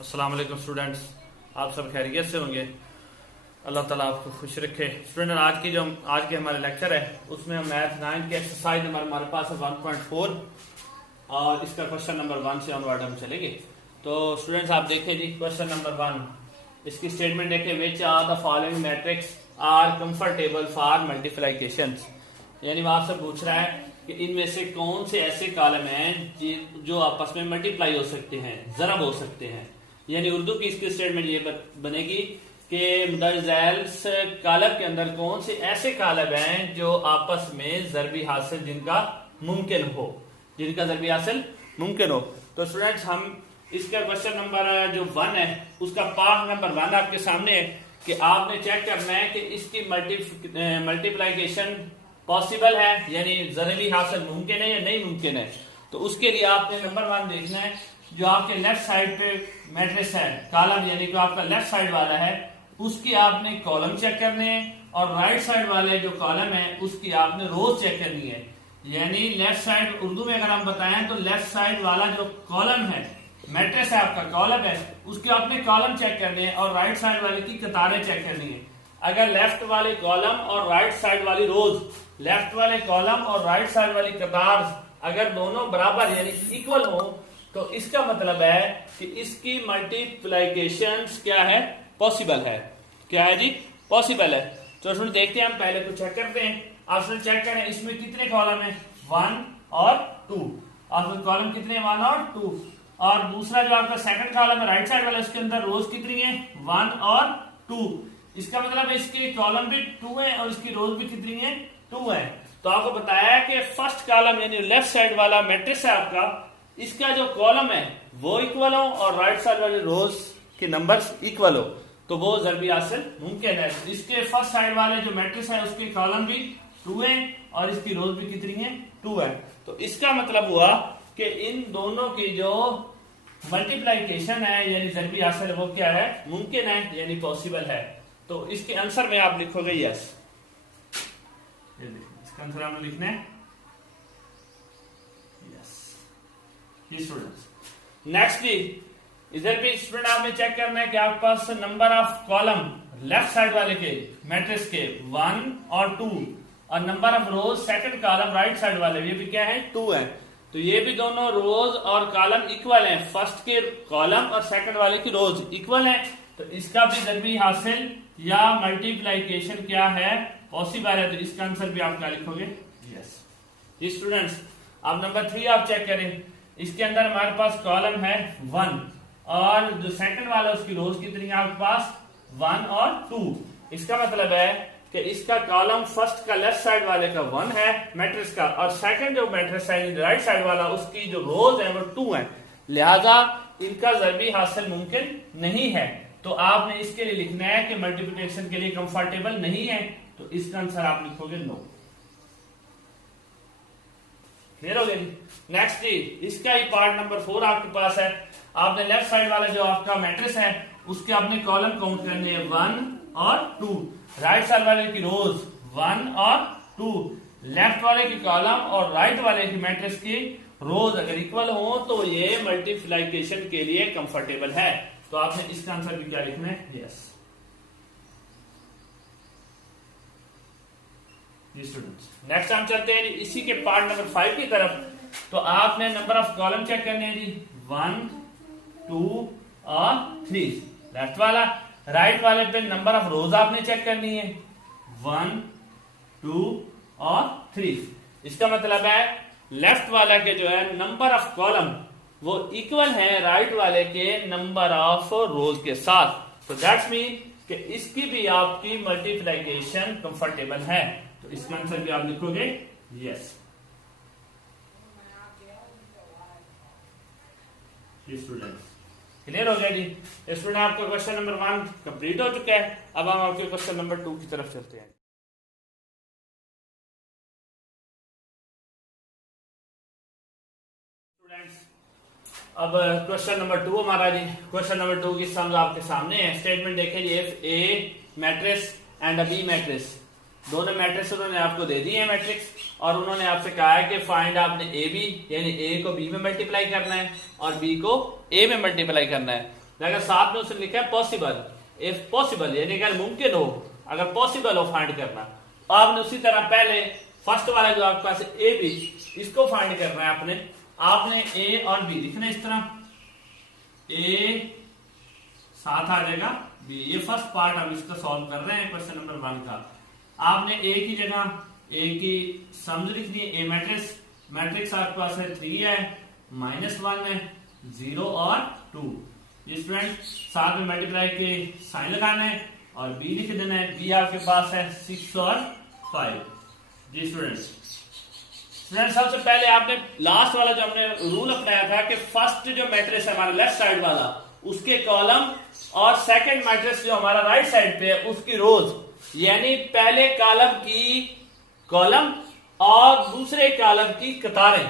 अस्सलाम वालेकुम स्टूडेंट्स, आप सब खैरियत से होंगे। अल्लाह ताला आपको खुश रखे। स्टूडेंट, आज के हमारे लेक्चर है उसमें हम मैथ 9 के एक्सरसाइज नंबर हमारे पास है 1.4 और इसका क्वेश्चन नंबर 1 से ऑनवर्ड हम चलेंगे। तो स्टूडेंट्स आप देखें जी, क्वेश्चन नंबर 1, इसकी स्टेटमेंट देखें, which are the following matrix are comfortable for multiplication. यानी वो आपसे पूछ रहा है कि इनमें से कौन से ऐसे कॉलम हैं जो आपस में मल्टीप्लाई हो सकते हैं, ज़रब हो सकते हैं। यानी उर्दू की इसकी स्टेटमेंट ये बनेगी कि मुदर्रिस कॉलम के अंदर कौन से ऐसे कॉलम हैं जो आपस में ज़रबी हासिल जिनका ज़रबी हासिल मुमकिन हो। तो स्टूडेंट्स, हम इसका क्वेश्चन नंबर जो 1 है उसका पार्ट नंबर 1 आपके सामने है कि आपने चेक करना है कि इसकी मल्टीप्लिकेशन पॉसिबल है, यानी ज़रबी हासिल मुमकिन है या नहीं मुमकिन है। तो उसके लिए आपने नंबर 1 देखना है, जो आपके लेफ्ट साइड पे मैट्रिक्स है कॉलम, यानी कि आपका लेफ्ट साइड वाला है उसकी आपने कॉलम चेक करने हैं, और राइट साइड वाले जो कॉलम है उसकी आपने रोज चेक करनी है। यानी लेफ्ट साइड, उर्दू में अगर हम बताएं तो लेफ्ट साइड वाला जो कॉलम है, मैट्रिक्स है आपका, कॉलम है, उसके आपने कॉलम चेक करने हैं और राइट साइड वाले की कतारें चेक करनी है। अगर लेफ्ट वाले कॉलम और राइट साइड वाली रोज, लेफ्ट वाले कॉलम और राइट साइड वाली कतार अगर दोनों बराबर यानी इक्वल हो तो इसका मतलब है कि इसकी मल्टीप्लिकेशन क्या है, पॉसिबल है। क्या है जी, पॉसिबल है। तो इसमें देखते हैं, हम पहले को चेक करते हैं। आप चेक करें इसमें कितने कॉलम है, 1 और 2। आपके कॉलम कितने, 1 और 2। और दूसरा जो आपका सेकंड कॉलम है राइट साइड वाला, उसके अंदर रोज कितनी है, 1 और 2। इसका मतलब इसके कॉलम भी 2 है और इसकी रोज भी कितनी है, 2 है। तो आपको बताया कि फर्स्ट कॉलम यानी लेफ्ट साइड वाला मैट्रिक्स है आपका, इसका जो कॉलम है वो इक्वल हो और राइट साइड वाले रोज के नंबर्स इक्वल हो तो वो ज़रबी हासिल मुमकिन है। इसके फर्स्ट साइड वाले जो मैट्रिक्स है उसके कॉलम भी 2 है और इसकी रोज भी कितनी है, 2 है। तो इसका मतलब हुआ कि इन दोनों की जो मल्टीप्लिकेशन है यानी ज़रबी हासिल वो क्या है, मुमकिन है, यानी पॉसिबल है। तो इसके आंसर में आप लिखोगे यस। इसका आंसर आपने लिखना है यस। स्टूडेंट्स, नेक्स्ट इधर भी स्टूडेंट आपने चेक करना है कि आपके पास number of column left side वाले के मैट्रिक्स के 1 और 2 और number of rows second column right side वाले ये भी क्या है, 2 है। तो ये भी दोनों रोज और कॉलम इक्वल हैं, फर्स्ट के कॉलम और सेकंड वाले की रोज इक्वल है। तो इसका भी ज़रबी हासिल या मल्टीप्लिकेशन क्या है, पॉसिबल है। तो इसका आंसर भी आप क्या लिखोगे, यस। स्टूडेंट्स, आप नंबर 3 आप चेक करें, इसके अंदर हमारे पास कॉलम है 1 और जो सेकंड वाला उसकी रोज कितनी है आपके पास, 1 और 2। इसका मतलब है कि इसका कॉलम फर्स्ट का लेफ्ट साइड वाले का 1 है मैट्रिक्स का, और सेकंड जो मैट्रिक्स है राइट साइड वाला उसकी जो रोज है वो 2 है। लिहाजा इनका ज़रबी हासिल मुमकिन नहीं है। तो आपने इसके लिए लिखना है कि मल्टीप्लिकेशन के लिए कंफर्टेबल नहीं है। तो इसका आंसर आप लिखोगे नो। क्लियर हो गया जी। नेक्स्ट जी, इसका ही पार्ट नंबर 4 आपके पास है। आपने लेफ्ट साइड वाला जो आपका मैट्रिक्स है उसके आपने कॉलम काउंट करने हैं 1 और 2, राइट साइड वाले की रोज 1 और 2, लेफ्ट वाले की कॉलम और राइट वाले की मैट्रिक्स की रोज अगर इक्वल हो तो ये मल्टीप्लिकेशन के लिए कंफर्टेबल है। तो आपने इसका आंसर भी क्या लिखना है, यस। स्टूडेंट्स, नेक्स्ट हम चलते हैं इसी के पार्ट नंबर 5 की तरफ। तो आपने नंबर ऑफ कॉलम चेक करने हैं जी, 1, 2 और 3 लेफ्ट वाला। राइट वाले पे नंबर ऑफ रोज आपने चेक करनी है, 1, 2 और 3। इसका मतलब है लेफ्ट वाला के जो है नंबर ऑफ कॉलम वो इक्वल है राइट वाले के नंबर ऑफ रोज के साथ। तो दैट्स मीन कि इसकी भी आपकी मल्टीप्लिकेशन कंफर्टेबल है। तो इसका आंसर भी आप लिखोगे यस। स्टूडेंट्स, क्लियर हो गया जी। स्टूडेंट, आपका क्वेश्चन नंबर 1 कंप्लीट हो चुका है। अब हम आपके क्वेश्चन नंबर 2 की तरफ चलते हैं। स्टूडेंट्स, अब क्वेश्चन नंबर 2 हमारा जी। क्वेश्चन नंबर 2 की सम्स आपके सामने है। स्टेटमेंट देखें जी, if A matrix and a B matrix, दोनों मैट्रिक्स उन्होंने आपको दे दी है मैट्रिक्स, और उन्होंने आपसे कहा है कि फाइंड आपने ए बी, यानी ए को बी में मल्टीप्लाई करना है और बी को ए में मल्टीप्लाई करना है। अगर साथ में उसने लिखा है पॉसिबल, इफ पॉसिबल यानी अगर मुमकिन हो, अगर पॉसिबल हो फाइंड करना, आपने उसी तरह पहले फर्स्ट वाला जो आपके पास ए बी, इसको फाइंड करना है आपने ए और बी लिखना है इस तरह, ए साथ आ जाएगा बी। ये फर्स्ट पार्ट हम इसका सॉल्व कर रहे हैं क्वेश्चन नंबर 1 का। आपने ए की जगह ए की सम्स लिख दी, ए मैट्रिक्स, मैट्रिक्स आपके पास है 3 है, -1 है, 0 और 2। स्टूडेंट साथ में मल्टीप्लाई के साइन लगाना है और बी लिख देना है। बी आपके पास है 6 और 5। जी स्टूडेंट सबसे पहले आपने लास्ट वाला जो हमने रूल अपनाया था कि फर्स्ट जो मैट्रिक्स है हमारा लेफ्ट साइड वाला, उसके कॉलम और सेकंड मैट्रिक्स जो हमारा राइट साइड पे है उसकी रोज, यानी पहले कॉलम की कॉलम और दूसरे कॉलम की कतारें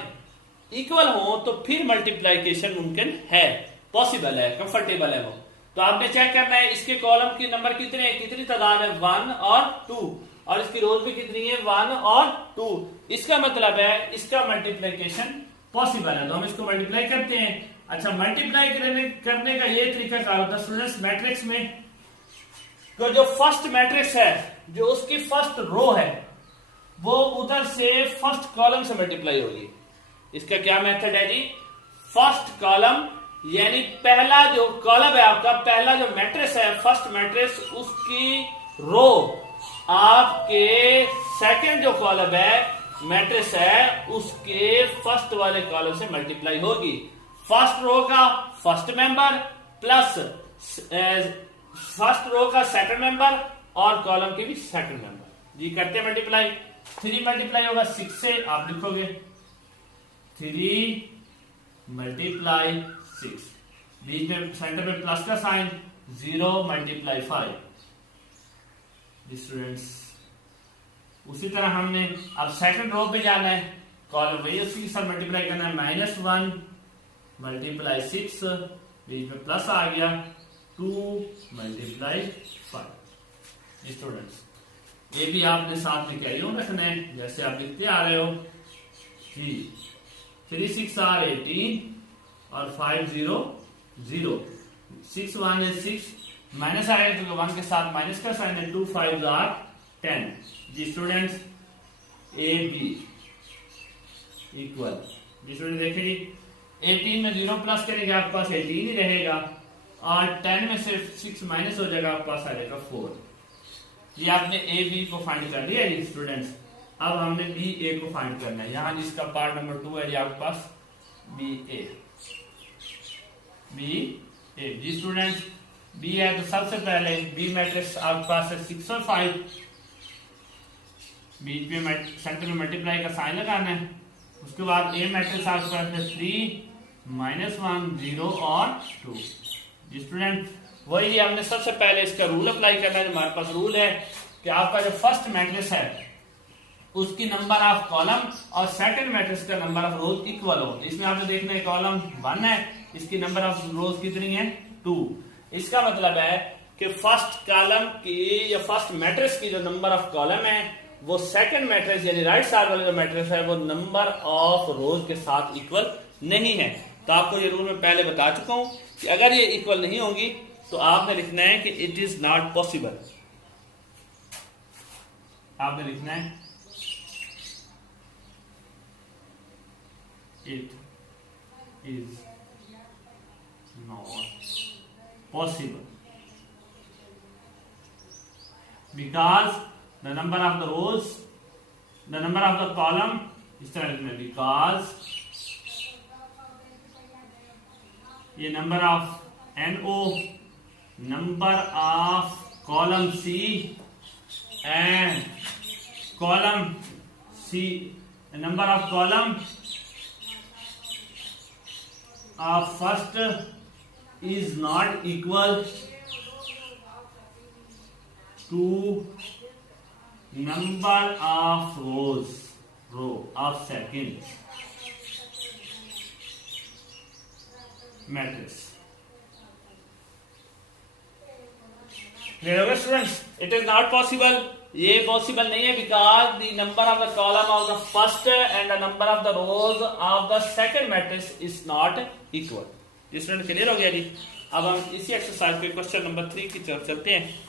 इक्वल हो तो फिर मल्टीप्लिकेशन मुमकिन है, पॉसिबल है, कंफर्टेबल है वो। तो आपने चेक करना है इसके कॉलम की नंबर कितनी तादाद है 1 और 2, और इसकी रोज भी कितनी है 1 और 2। इसका मतलब है इसका मल्टीप्लिकेशन पॉसिबल है, तो हम इसको मल्टीप्लाई करते हैं। अच्छा, मल्टीप्लाई करने का ये तरीका क्या होता है स्टूडेंट्स, मैट्रिक्स में तो जो फर्स्ट मैट्रिक्स है, जो उसकी फर्स्ट रो है, वो उधर से फर्स्ट कॉलम से मल्टीप्लाई होगी। इसका क्या मेथड है जी, फर्स्ट कॉलम यानी पहला जो कॉलम है आपका, पहला जो मैट्रिक्स है फर्स्ट मैट्रिक्स, उसकी रो आपके सेकंड जो कॉलम है मैट्रिक्स है उसके फर्स्ट वाले कॉलम से मल्टीप्लाई होगी। फर्स्ट रो का first member plus first row का सेकंड मेंबर और कॉलम के भी सेकंड मेंबर। जी करते हैं मल्टीप्लाई। 3 मल्टीप्लाई होगा 6 से, आप लिखोगे 3 मल्टीप्लाई 6, बीच में सेंटर में प्लस का साइन, 0 मल्टीप्लाई 5। स्टूडेंट्स उसी तरह हमने अब सेकंड रो पे जाना है, कॉलम वही उसी के साथ मल्टीप्लाई करना है, -1 मल्टीप्लाई 6, बीच में प्लस आ गया, 2 मल्टीप्लाई 5। स्टूडेंट्स ये भी आपने साथ में कैरी ऑन रखना है जैसे आप लिखते आ रहे हो। 3 6 आर 18 और 5 0 0, 6 1 is 6, माइनस आएगा क्योंकि 1 के साथ माइनस का साइन है, 2 5 आर 10। जी स्टूडेंट्स ए बी इक्वल, जी स्टूडेंट देखिए 18 में 0 प्लस करेंगे आपके पास 18 ही रहेगा, और 10 में से 6 माइनस हो जाएगा, आपके पास आ जाएगा 4। ये आपने ए बी को फाइंड कर लिया जी स्टूडेंट्स। अब हमने बी ए को फाइंड करना है, यहाँ जिसका पार्ट नंबर 2 है जी आपके पास बी ए। जी स्टूडेंट्स बी है तो सबसे पहले बी मैट्रिक्स आपके पास है 6 और 5, बीच में सेंटर में मल्टीप्लाई का साइन लगाना है। उसके बाद ए मैट्रिक्स आपके पास है 3 -1 0 और 2। जी स्टूडेंट वही हमने सबसे पहले इसका रूल अप्लाई करना है। हमारे पास रूल है कि आपका जो फर्स्ट मैट्रिक्स है उसकी नंबर ऑफ कॉलम और सेकंड मैट्रिक्स का नंबर ऑफ रोज इक्वल हो। इसमें आपने देखना है कॉलम 1 है, इसकी नंबर ऑफ रोज कितनी है 2। इसका मतलब है कि फर्स्ट कॉलम की या फर्स्ट मैट्रिक्स की जो नंबर ऑफ कॉलम है वो सेकंड मैट्रिक्स यानी राइट साइड वाला जो मैट्रिक्स है वो नंबर ऑफ रोज के साथ इक्वल नहीं है। तो आपको ये रूल मैं पहले बता चुका हूं कि अगर ये इक्वल नहीं होंगी तो आपने लिखना है कि इट इज नॉट पॉसिबल। आपने लिखना है it is not possible because the number of the rows, the number of the column, इस तरह लिखना, because ये number of NO, number of column C and column C, the number of column of first is not equal to number of row of second matrix. Clear students? It is not possible. ये possible नहीं है because the number of the column of the first and the number of the rows of the second matrix is not equal. Student clear हो गया जी। अब हम इसी exercise के question number 3 की तरफ चलते हैं।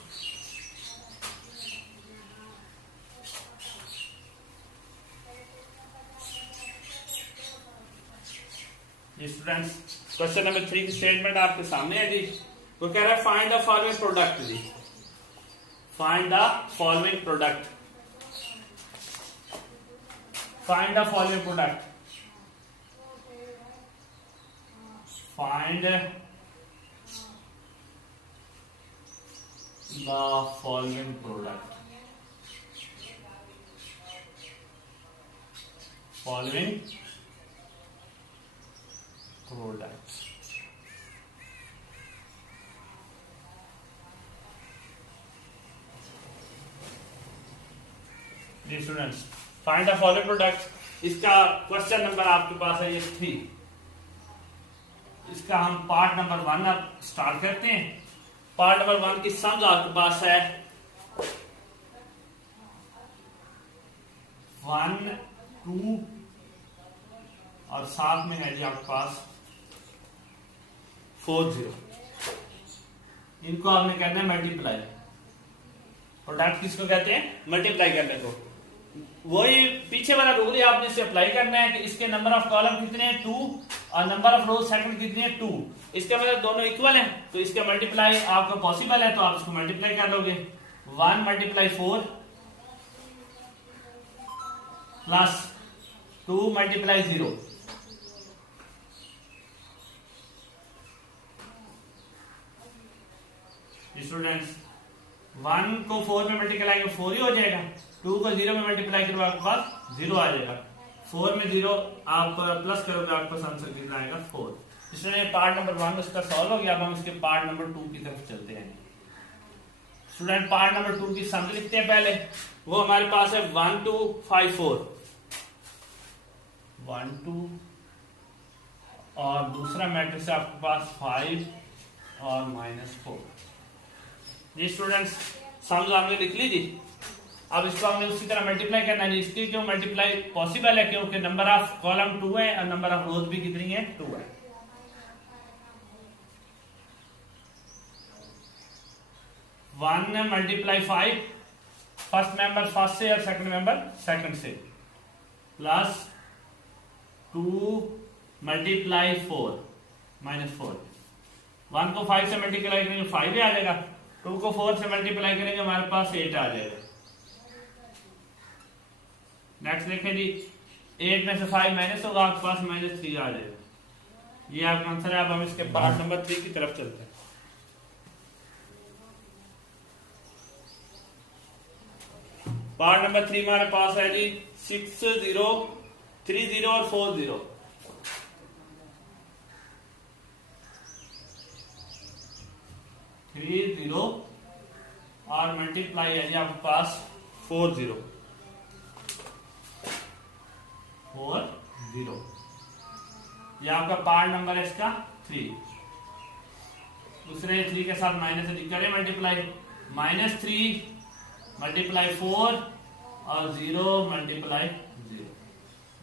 स्टूडेंट्स, क्वेश्चन नंबर 3 की स्टेटमेंट आपके सामने है जी। वो कह रहा है फाइंड द फॉलोइंग प्रोडक्ट जी। Find the following product. Find the following product. Find the following product. Following product. जी students, find the following product. इसका क्वेश्चन नंबर आपके पास है ये 3। इसका हम पार्ट नंबर 1 अब स्टार्ट करते हैं। पार्ट नंबर 1 की सम्स आपके पास है 1, 2 और साथ में है जी आपके पास 4, 0। इनको आपने करना है मल्टीप्लाई। प्रोडक्ट किसको कहते हैं? मल्टीप्लाई करने को। वही पीछे वाला रूल है, आपने इसे अप्लाई करना है कि इसके नंबर ऑफ कॉलम कितने हैं 2 और नंबर ऑफ रोज सेकंड कितने हैं 2। इसका मतलब दोनों इक्वल हैं, तो इसका मल्टीप्लाई आपको पॉसिबल है, तो आप इसको मल्टीप्लाई कर लोगे। 1 मल्टीप्लाई 4 प्लस 2 मल्टीप्लाई 0। स्टूडेंट्स, 1 को 4 में मल्टीप्लाई करेंगे 4 ही हो जाएगा। 2 को 0 में मल्टीप्लाई करो आपके पास 0 आ जाएगा। 4 में 0 आप प्लस करोगे, आपको आंसर कितना आएगा 4। इसलिए पार्ट नंबर 1 उसका सॉल्व हो गया। अब हम इसके पार्ट नंबर 2 की तरफ चलते हैं। स्टूडेंट, पार्ट नंबर 2 की सम लिखते हैं पहले। वो हमारे पास है 1 2 5 4। 1 2 और दूसरा मैट्रिक्स है आपके पास 5 और -4। जी स्टूडेंट्स, सम्स आपने लिख ली जी। अब इसको हमने उसी तरह मल्टीप्लाई करना है। इसकी क्यों मल्टीप्लाई पॉसिबल है? क्योंकि नंबर ऑफ कॉलम 2 है और नंबर ऑफ रोज भी कितनी है 2 है। 1 मल्टीप्लाई 5, फर्स्ट मेंबर फर्स्ट से और सेकंड मेंबर सेकंड से, प्लस 2 मल्टीप्लाई 4 -4। 1 को 5 से मल्टीप्लाई करेंगे 5 ही आ जाएगा। 2 को 4 से मल्टीप्लाई करेंगे हमारे पास 8 आ जाएगा। नेक्स्ट देखें जी, 8 में से 5 माइनस होगा, आपके पास -3 आ जाएगा। ये आपका आंसर है। अब हम इसके पार्ट नंबर 3 की तरफ चलते हैं। पार्ट नंबर 3 हमारे पास है जी 6 0 3 0 और 4 0। 3 0 और मल्टीप्लाई है जी आपके पास 4 0 4 0। ये आपका पार्ट नंबर है इसका 3। दूसरे 3 के साथ माइनस करें मल्टीप्लाई, -3 मल्टीप्लाई 4 और 0 मल्टीप्लाई 0।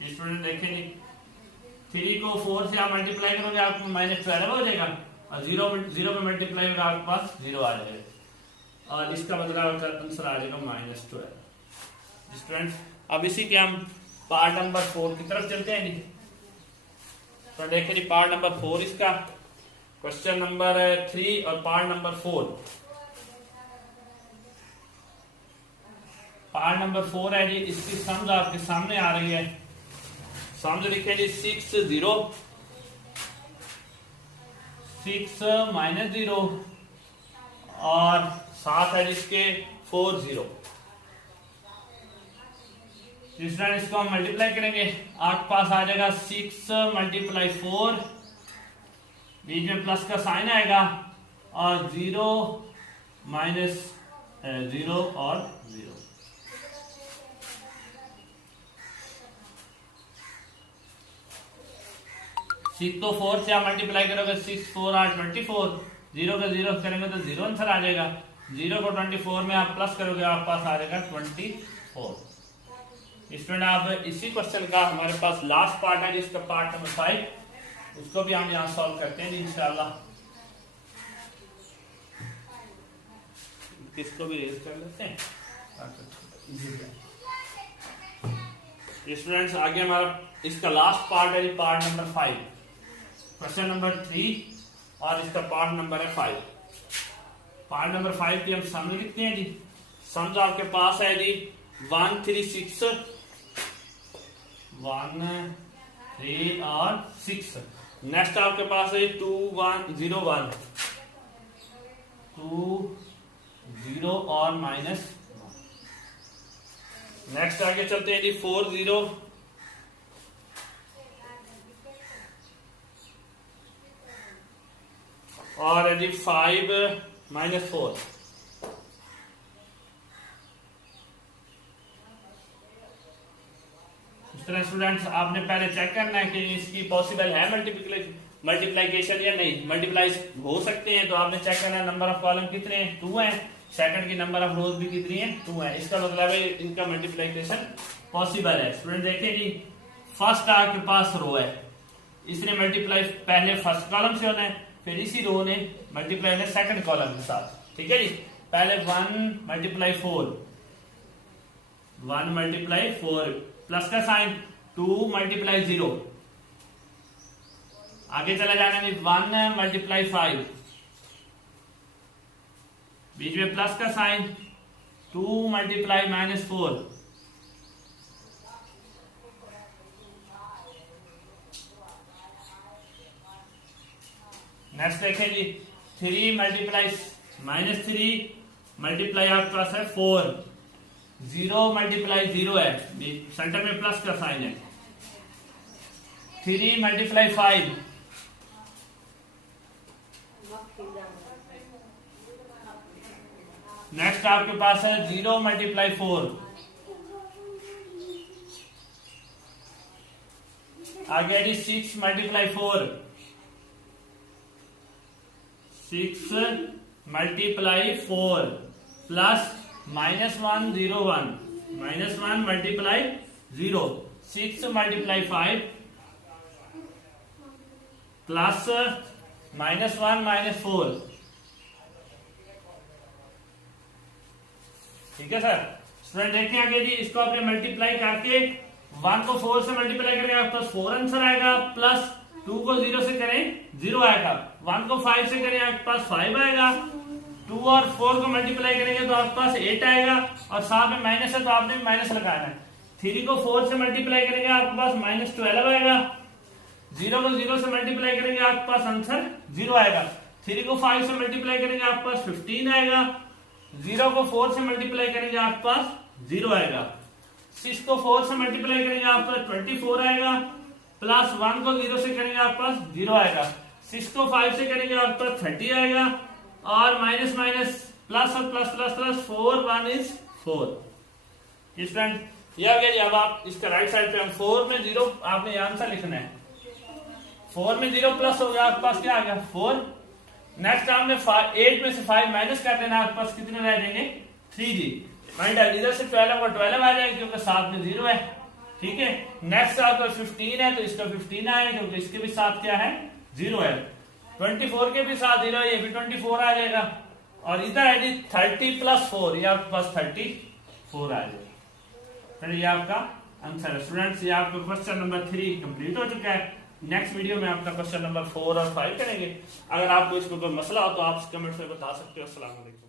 स्टूडेंट देखें जी, 3 को 4 से आप मल्टीप्लाई करोगे आपको -12 हो जाएगा और 0 में मल्टीप्लाई होगा आपके पास 0 आ जाएगा और इसका मतलब आंसर आ जाएगा -12। स्टूडेंट, अब इसी के हम पार्ट नंबर 4 की तरफ चलते हैं जी। तो देखिए जी, पार्ट नंबर 4 इसका क्वेश्चन नंबर 3 और पार्ट नंबर 4। पार्ट नंबर 4 है जी, इसकी सम्स आपके सामने आ रही है। सम्स लिखे जी 6 0 6 -0 और साथ है जिसके 4 0। तीसरा इसको हम मल्टीप्लाई करेंगे, आपके पास आ जाएगा 6 मल्टीप्लाई 4, बीच में प्लस का साइन आएगा और 0 -0 और 0। सिक्स को 4 से आप मल्टीप्लाई करोगे 6 4 8 24। 0 का 0 करेंगे तो 0 आंसर आ जाएगा। 0 को 24 में आप प्लस करोगे, आपके पास आ जाएगा 24। स्टूडेंट, आप इसी क्वेश्चन का हमारे पास लास्ट पार्ट है जिसका पार्ट नंबर 5, उसको भी हम यहाँ सॉल्व करते हैं इंशाल्लाह। किसको भी रेज कर लेते हैं। स्टूडेंट्स आगे हमारा इसका लास्ट पार्ट है, पार्ट नंबर 5, क्वेश्चन नंबर 3 और इसका पार्ट नंबर है 5। पार्ट नंबर 5 की हम सम लिखते हैं जी। सम्स आपके पास है जी 1 3 6 1 3 और 6। नेक्स्ट आपके पास है 2 1 0 1 2 0 और -। नेक्स्ट आगे चलते हैं जी 4 0 और है जी 5 -4। इस तरह स्टूडेंट्स आपने पहले चेक करना है कि इसकी पॉसिबल है मल्टीप्लीकेशन या नहीं। मल्टीप्लाई हो सकते हैं तो आपने चेक करना है नंबर ऑफ कॉलम कितने हैं, 2 हैं। सेकंड की नंबर ऑफ रोज भी कितनी है, 2 है। इसका मतलब है इनका मल्टीप्लीकेशन पॉसिबल है। स्टूडेंट देखिए जी, फर्स्ट आपके पास रो है, इसने मल्टीप्लाई पहले फर्स्ट कॉलम से होना है, फिर इसी रो ने मल्टीप्लाई होना है सेकंड कॉलम के साथ। ठीक है जी, पहले 1 मल्टीप्लाई 4 1 मल्टीप्लाई 4 प्लस का साइन 2 मल्टीप्लाई 0। आगे चला जाना है 1 मल्टीप्लाई 5 बीच में प्लस का साइन 2 मल्टीप्लाई -4। नेक्स्ट देखें जी 3 मल्टीप्लाई -3 मल्टीप्लाई आपके पास है 4 0 मल्टीप्लाई 0 है, सेंटर में प्लस का साइन है। 3 मल्टीप्लाई 5 नेक्स्ट आपके पास है 0 मल्टीप्लाई 4। आगे जी 6 multiply 4 6 multiply 4 plus -1 0 1 -1 multiply 0 6 multiply 5 plus -1 -4। ठीक है सर। स्टूडेंट देखते हैं आगे जी, इसको आपने मल्टीप्लाई करके 1 को 4 से मल्टीप्लाई करेंगे आपके पास 4 आंसर आएगा, प्लस 2 को 0 से करें 0 आएगा, 1 को 5 से करें आपके पास 5 आएगा, 2 और 4 को मल्टीप्लाई करेंगे तो आपके पास 8 आएगा, और साथ में माइनस है तो आपने माइनस लगाना है। 3 को 4 से मल्टीप्लाई करेंगे आपके पास -12 आएगा, 0 को 0 से मल्टीप्लाई करेंगे आपके पास आंसर 0 आएगा, 3 को 5 से मल्टीप्लाई करेंगे आपके पास 15 आएगा, 0 को 4 से मल्टीप्लाई करेंगे आपके पास 0 आएगा, 6 को 4 से मल्टीप्लाई करेंगे आपके पास 24 आएगा, प्लस 1 को 0 से करेंगे आपके पास 0 आएगा, 6 को 5 से करेंगे आपके पास 30 आएगा, और माइनस माइनस प्लस और plus plus plus 4 1 is 4। Student ये आ गया जी। अब आप इसका राइट साइड पे हम 4 में 0 आपने आंसर लिखना है, 4 में 0 प्लस हो गया आपके पास क्या आ गया 4। नेक्स्ट आपने 8 में से 5 माइनस कर देना, आपके पास कितने रह जाएंगे 3 जी। माइंड इधर से 12 को 12 आ जाएगा क्योंकि साथ में 0 है। ठीक है, नेक्स्ट आपका 15 है तो इसका 15 आएगा क्योंकि इसके भी साथ क्या है 0 है। 24 के भी साथ 0 है, ये भी 24 आ जाएगा, और इधर है जी 30 + 4, ये आपके पास 34 आ जाएगा। फिर ये आपका आंसर है। स्टूडेंट्स ये आपका क्वेश्चन नंबर 3 कंप्लीट हो चुका है। नेक्स्ट वीडियो में आपका क्वेश्चन नंबर 4 और 5 करेंगे। अगर आपको इसमें कोई मसला हो तो आप कमेंट्स में बता सकते हो। अस्सलाम वालेकुम।